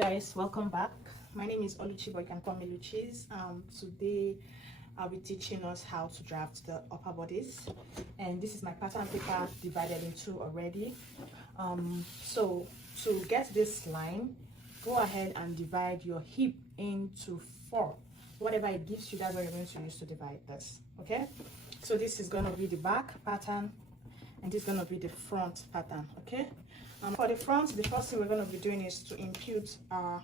Guys, welcome back. My name is Oluchi, but you can call me Luchis. Today I'll be teaching us how to draft the upper bodice, and this is my pattern paper divided in two already. So to get this line, go ahead and divide your hip into 4. Whatever it gives you, that's what you're going to use to divide this. Okay, so this is going to be the back pattern and this is going to be the front pattern. Okay, for the front, the first thing we're going to be doing is to impute our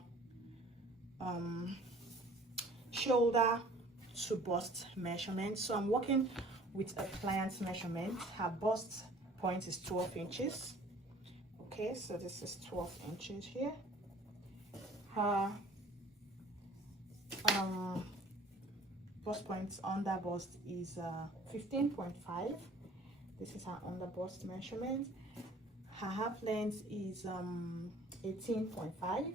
shoulder to bust measurement. So I'm working with a client's measurement. Her bust point is 12 inches. Okay, so this is 12 inches here. Her bust point under bust is 15.5. This is her under bust measurement. Her half length is 18.5,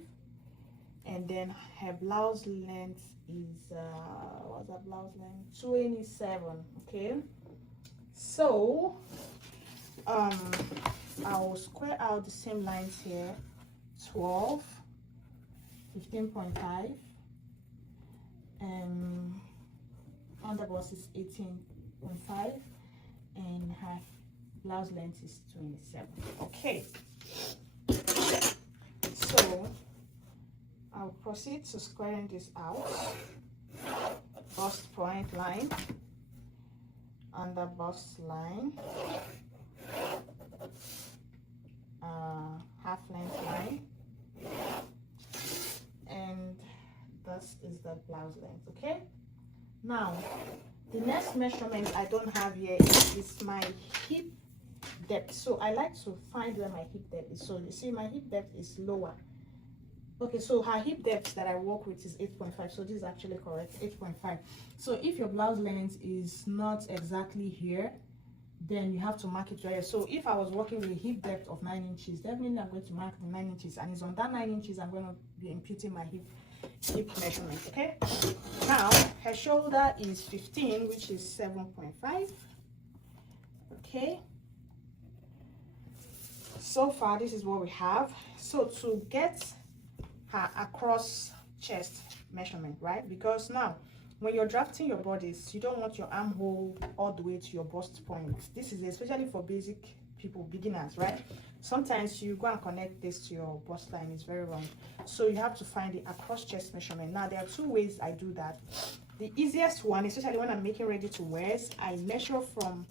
and then her blouse length is what's her blouse length? 27. Okay, so I'll square out the same lines here. 12, 15.5, and under bust is 18.5, and her blouse length is 27. Okay, so I'll proceed to squaring this out. Bust point line, under bust line, half length line, and this is the blouse length. Okay, now the next measurement I don't have here is my hip depth. So I like to find where my hip depth is. So you see my hip depth is lower. Okay, so her hip depth that I work with is 8.5. So this is actually correct, 8.5. So if your blouse length is not exactly here, then you have to mark it right. So if I was working with a hip depth of 9 inches, definitely I'm going to mark the 9 inches, and it's on that 9 inches I'm going to be imputing my hip measurement. Okay, now her shoulder is 15, which is 7.5. Okay, so far this is what we have. So to get her across chest measurement, right, because now when you're drafting your bodies, you don't want your armhole all the way to your bust point. This is especially for basic people, beginners, right? Sometimes you go and connect this to your bust line, it's very wrong. So you have to find the across chest measurement. Now there are 2 ways I do that. The easiest one, especially when I'm making ready to wear, I measure from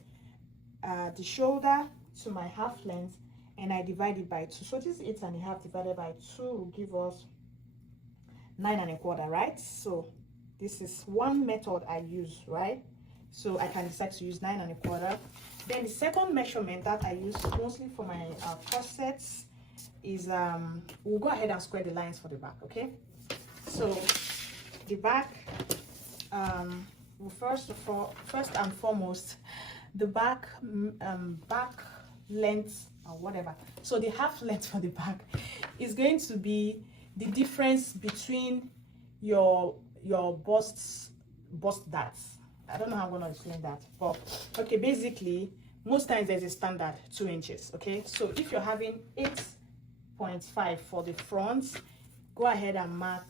the shoulder to my half length, and I divide it by 2. So this 8.5 divided by 2 will give us 9.25, right? So this is one method I use, right? So I can decide to use 9.25. Then the second measurement that I use mostly for my corsets is we'll go ahead and square the lines for the back. Okay, so the back, well, first and foremost, the back length or whatever. So the half length for the back is going to be the difference between your bust darts. I don't know how I'm going to explain that, but okay, basically most times there's a standard 2 inches. Okay, so if you're having 8.5 for the front, go ahead and mark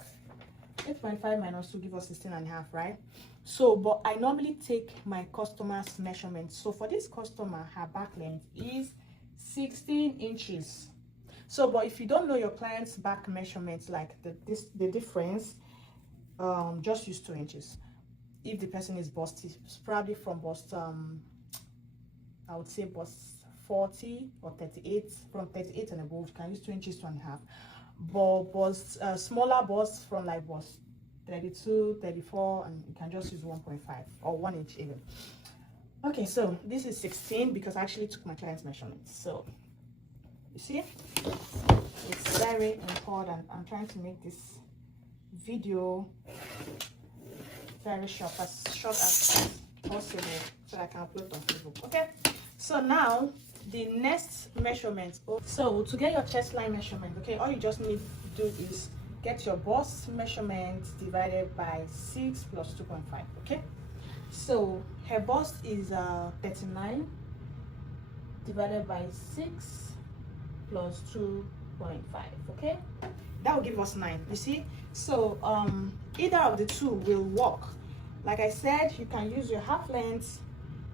8.5 minus 2 give us 16.5, right? So but I normally take my customer's measurement. So for this customer, her back length is 16 inches. So but if you don't know your client's back measurements, like the difference, just use 2 inches. If the person is bust, it's probably from bust I would say bust 40 or 38. From 38 and above, you can use 2 inches, 2.5. But bust smaller bust from like bust 32, 34, and you can just use 1.5 or 1 inch even. Okay, so this is 16 because I actually took my client's measurements. So you see, it's very important. I'm trying to make this video very short as possible so I can upload on Facebook. Okay, so now the next measurement. So to get your chest line measurement, okay, all you just need to do is get your bust measurement divided by 6 plus 2.5. Okay, so her bust is 39 divided by 6 plus 2.5. Okay, that will give us 9. You see, so either of the two will work. Like I said, you can use your half length.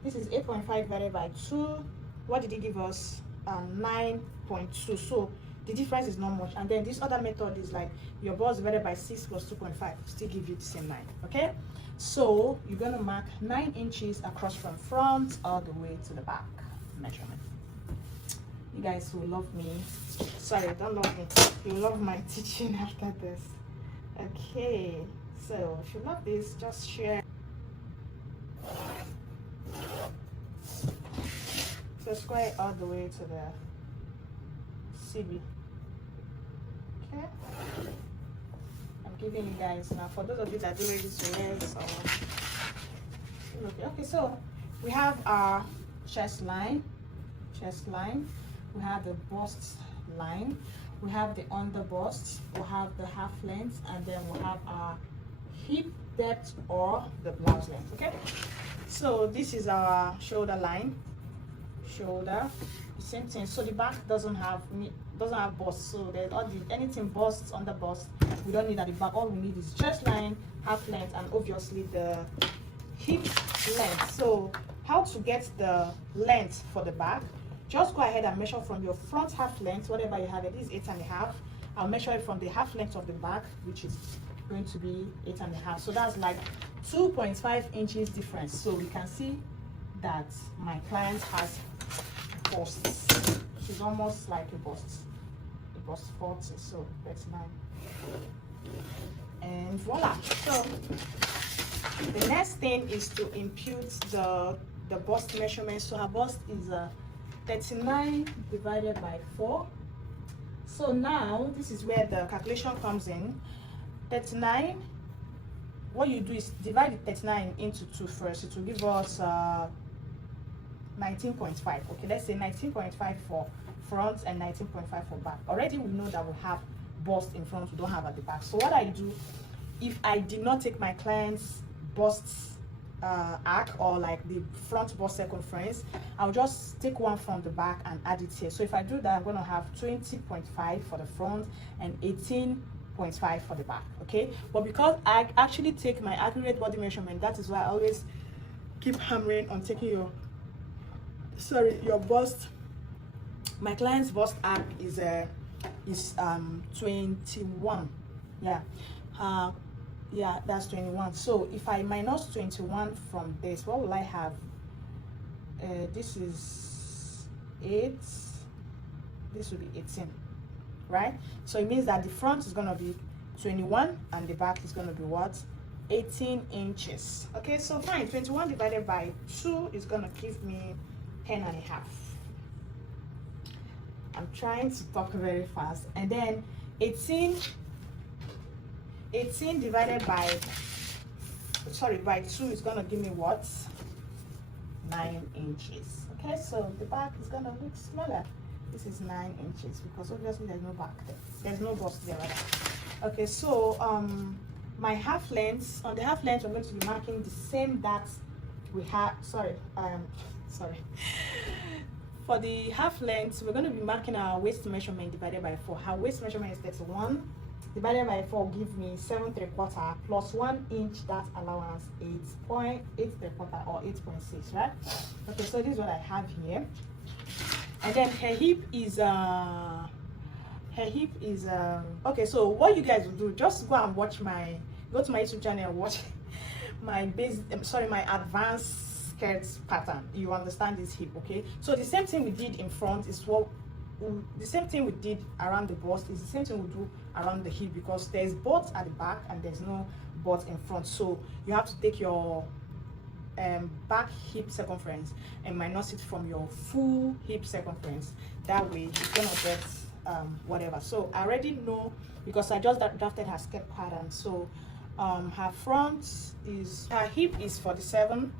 This is 8.5 divided by 2. What did it give us? 9.2. So the difference is not much. And then this other method is like your bust divided by 6 plus 2.5 still give you the same 9. Okay, so you're going to mark 9 inches across from front all the way to the back measurement. You guys will love me, sorry, don't love me, you love my teaching after this. Okay, so if you love this, just share. So square all the way to the CB. Okay, I'm giving you guys now, for those of you that do ready to wear this, okay, so we have our chest line, we have the bust line, we have the under bust, we have the half length, and then we have our hip depth or the blouse length. Okay, so this is our shoulder line, shoulder, the same thing. So the back doesn't have bust, so there's all the anything busts on the bust, we don't need at the back. All we need is chest line, half length, and obviously the hip length. So how to get the length for the back? Just go ahead and measure from your front half length, whatever you have. It is 8.5. I'll measure it from the half length of the back, which is going to be 8.5. So that's like 2.5 inches difference. So we can see that my client has busts. She's almost like a bust 40, so that's 9. And voila. So the next thing is to impute the bust measurement. So her bust is 39 divided by 4. So now this is where the calculation comes in. 39, what you do is divide the 39 into 2 first. It will give us 19.5. Okay, let's say 19.5 for front and 19.5 for back. Already we know that we have bust in front, we don't have at the back. So what I do, if I did not take my client's bust arc or like the front bust circumference, I'll just take one from the back and add it here. So if I do that, I'm going to have 20.5 for the front and 18.5 for the back. Okay, but because I actually take my accurate body measurement, that is why I always keep hammering on taking your bust. My client's bust arc is 21. Yeah, that's 21. So if I minus 21 from this, what will I have? This is 8, this will be 18, right? So it means that the front is going to be 21 and the back is going to be what? 18 inches. Okay, so fine. 21 divided by 2 is going to give me 10.5. I'm trying to talk very fast. And then 18 divided by 2 is going to give me what? 9 inches. Okay, so the back is going to look smaller. This is 9 inches because obviously there's no back there. There's no bust there. Right? Okay, so my half length, on the half length, I'm going to be marking the same that we have. For the half length, we're going to be marking our waist measurement divided by 4. Our waist measurement is 31. Divided by 4 give me 7.75 plus 1 inch, that allowance 8.875 or 8.6, right? Okay, so this is what I have here. And then her hip is okay, so what you guys will do, just go and watch go to my YouTube channel and watch my advanced skirts pattern. You understand this hip. Okay, so the same thing we did in front is the same thing we did around the bust is the same thing we do around the hip, because there's butt at the back and there's no butt in front. So you have to take your back hip circumference and minus it from your full hip circumference. That way you're gonna get whatever. So I already know because I just drafted her skirt pattern. So her hip is 47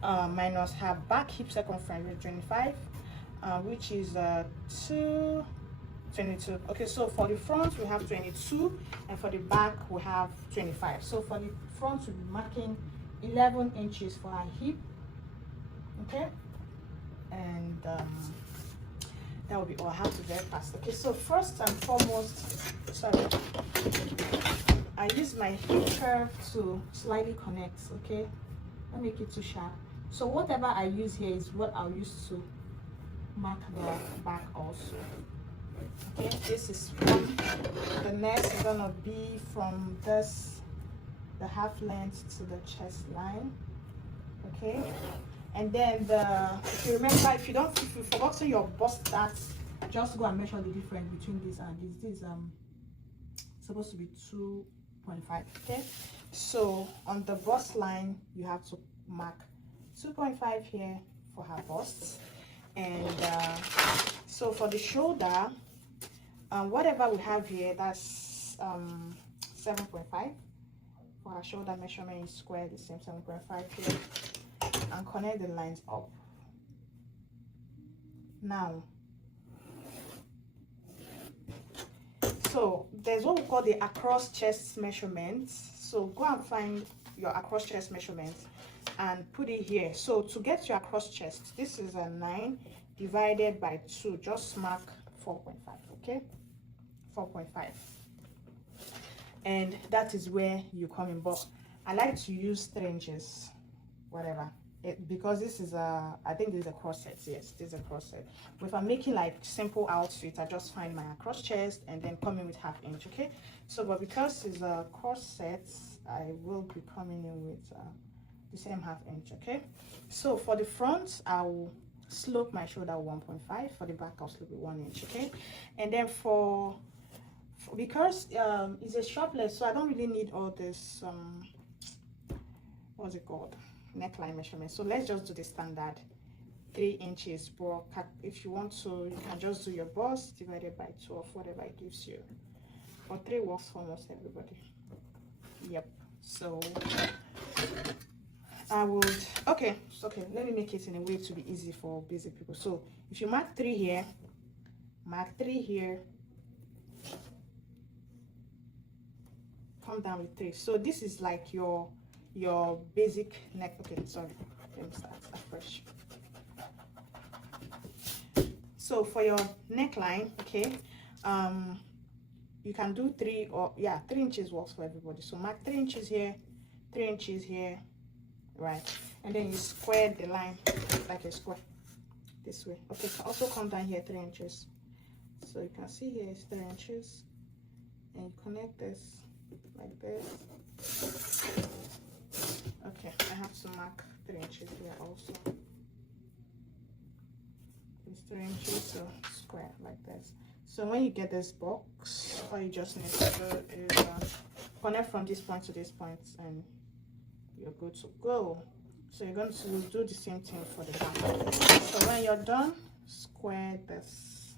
minus her back hip circumference is 25, which is 22. Okay, so for the front we have 22 and for the back we have 25. So for the front we'll be marking 11 inches for our hip. Okay, and That will be all. I have to very fast. Okay, so first and foremost, sorry, I use my heel curve to slightly connect. Okay, don't make it too sharp. So whatever I use here is what I'll use to mark the back also. Okay, this is from the next is gonna be from this, the half length to the chest line. Okay, and then if you remember, if you forgotten your bust darts, just go and measure the difference between this and this. This is supposed to be 2.5. okay, so on the bust line you have to mark 2.5 here for her bust. And so for the shoulder, whatever we have here, that's 7.5 for our shoulder measurement. Is square the same 7.5 here, and connect the lines up. Now, so there's what we call the across chest measurements. So go and find your across chest measurements and put it here. So to get your across chest, this is a 9 divided by 2. Just mark 4.5. okay, 4.5, and that is where you come in. But I like to use 3 inches, whatever, because this is a, I think this is a cross set. Yes, this is a cross set. But if I'm making like simple outfit, I just find my across chest and then come in with 1/2 inch. Okay, so but because it's a cross set, I will be coming in with the same 1/2 inch. Okay, so for the front, I'll slope my shoulder 1.5. For the back, I'll slope it 1 inch. Okay, and then for because it's a strapless, so I don't really need all this what's it called, neckline measurement. So let's just do the standard 3 inches. But if you want to, you can just do your bust divided by 12, whatever it gives you. But 3 works for almost everybody. Yep. So I would, okay, let me make it in a way to be easy for busy people. So if you mark 3 here, mark 3 here, come down with 3. So this is like your basic neck. Okay, sorry, let me start afresh. So for your neckline, okay, you can do 3, or 3 inches works for everybody. So mark 3 inches here, 3 inches here, right, and then you square the line like a square this way. Okay, so also come down here 3 inches. So you can see here is 3 inches, and you connect this like this. Okay, I have to mark 3 inches here also. It's 3 inches, so square like this. So when you get this box, all you just need to do is connect from this point to this point, and you're good to go. So you're going to do the same thing for the back. So when you're done, square this,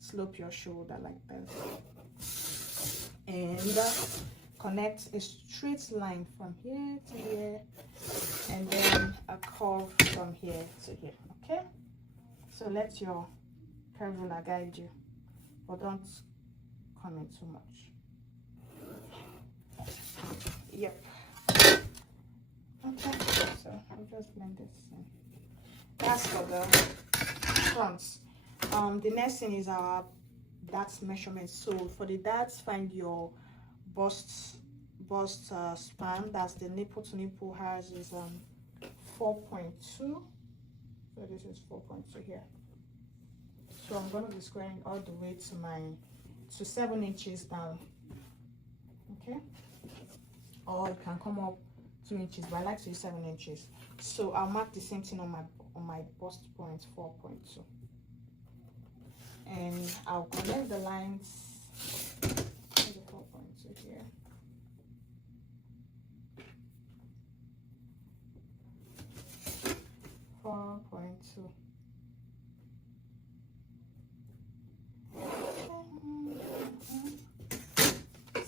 slope your shoulder like this, and connect a straight line from here to here, and then a curve from here to here. Okay, so let your curve ruler guide you, but don't come in too much. Yep. Okay, so I'll just blend this in. That's for the fronts. The next thing is our darts measurement. So for the darts, find your bust span. That's the nipple to nipple. Hers is 4.2. So this is 4.2 here. So I'm going to be squaring all the way to 7 inches down. Okay, or you can come up 2 inches, but I like to use 7 inches. So I'll mark the same thing on my bust point, 4.2, and I'll connect the lines. 4.2 here.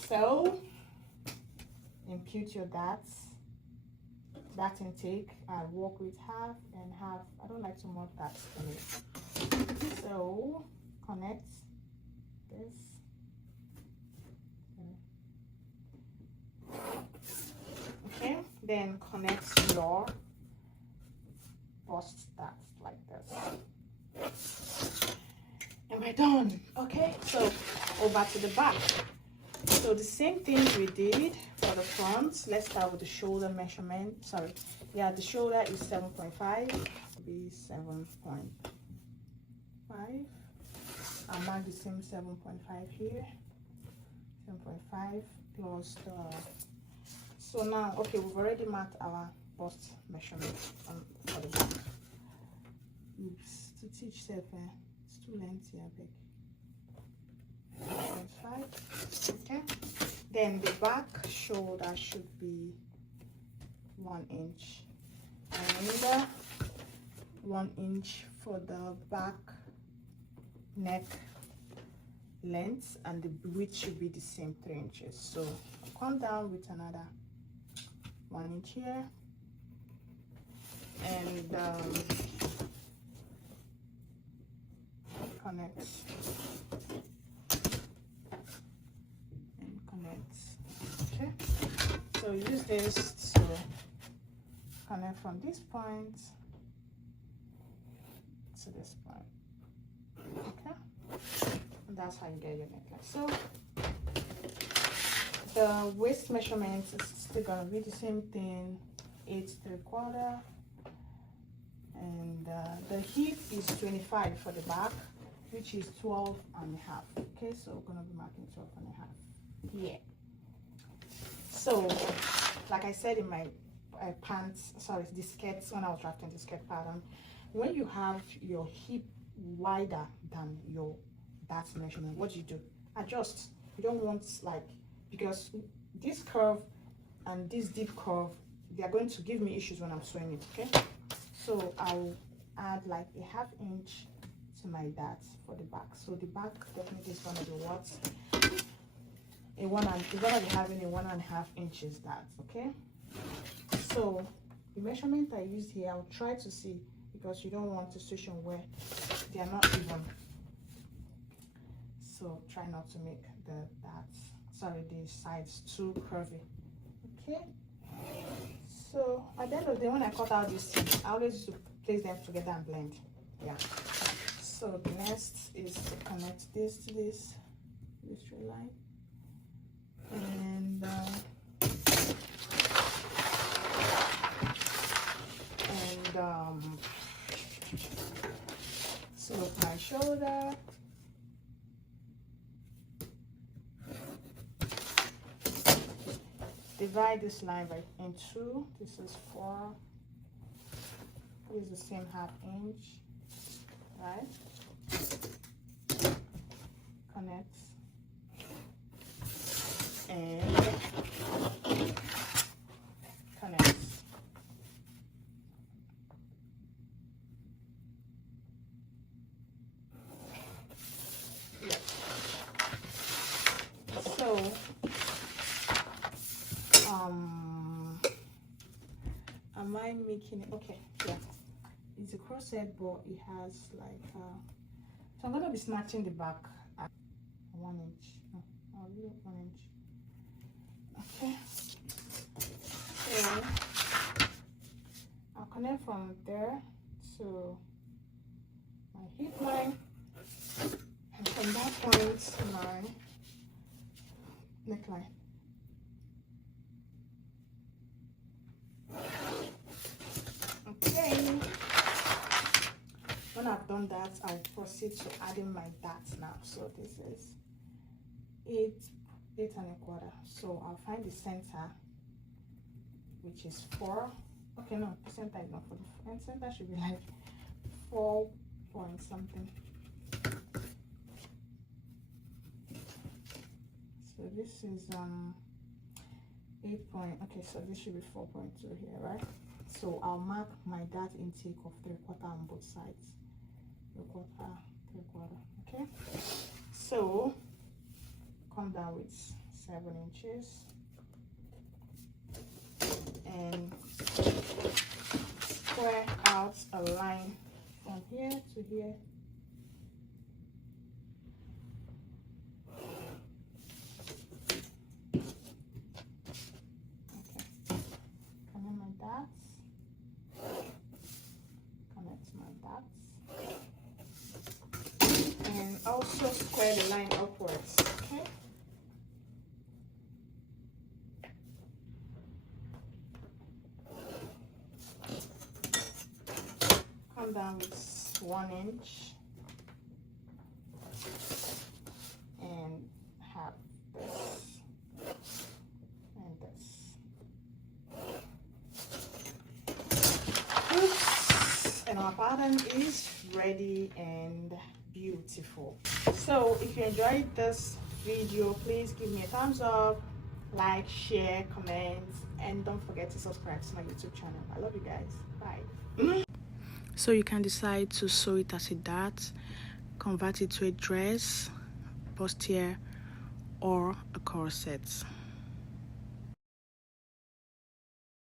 So impute your darts, dart intake. I work with 1/2 and 1/2. I don't like to mark darts anyway. So connect this. Okay, then connect your bust darts like this. and we're done. Okay, so over to the back. So the same thing we did for the front. Let's start with the shoulder measurement. Sorry, yeah, the shoulder is 7.5. Be 7.5. I'll mark the same 7.5 here. 7.5 plus the. So now, okay, we've already marked our bust measurement for the back. Oops, to teach self, it's too lengthy, I beg. 7.5. Okay. Then the back shoulder should be 1 inch, and 1 inch for the back neck length, and the width should be the same, 3 inches. So I'll come down with another 1 inch here, and connect and connect. Okay, so use this to connect from this point to this point. Okay, and that's how you get your necklace. So the waist measurement is still gonna be the same thing, 8 3/4, and the hip is 25 for the back, which is 12 and a half. Okay, so we're gonna be marking 12 and a half here. So like I said in my pants, sorry, the skirts, when I was drafting the skirt pattern, when you have your hip wider than your that measurement, what do? Adjust. You don't want, like, because this curve and this deep curve, they are going to give me issues when I'm sewing it. Okay, so I'll add like a ½ inch to my dart for the back. So the back definitely is going to be what? It's going to be having a 1.5 inches dart. Okay, so the measurement I use here, I'll try to see, because you don't want a situation where they are not even. So try not to make the sides too curvy. Okay, so at the end of the day, when I cut out these things, I always used to place them together and blend. Yeah, so the next is to connect this to this straight line, and so my shoulder, divide this line in 2. This is 4. This is the same ½ inch, right? Connect and connect. Yes. So am I making it? Okay, yeah, it's a crochet, but it has like so I'm gonna be snatching the back at 1 inch. No, I'll do 1 inch. Okay, so I'll connect from there to my hip line, and from that point to my neckline. Okay, when I've done that, I'll proceed to adding my darts now. So this is 8 1/4. So I'll find the center, which is 4. Okay, no, the center is not 4. The center should be like 4 point something. So this is 8 point. Okay, so this should be 4.2 here, right? So I'll mark my dart intake of 3/4 on both sides. 3/4, 3/4. Okay, so come down with 7 inches and square out a line from here to here. Okay, connect my darts. Connect my darts. And square the line upwards. Okay. Come down with 1 inch and have this and this. Oops. And our pattern is ready and beautiful. So if you enjoyed this video, please give me a thumbs up, like, share, comment, and don't forget to subscribe to my YouTube channel. I love you guys. Bye. So you can decide to sew it as a dart, convert it to a dress, bustier, or a corset.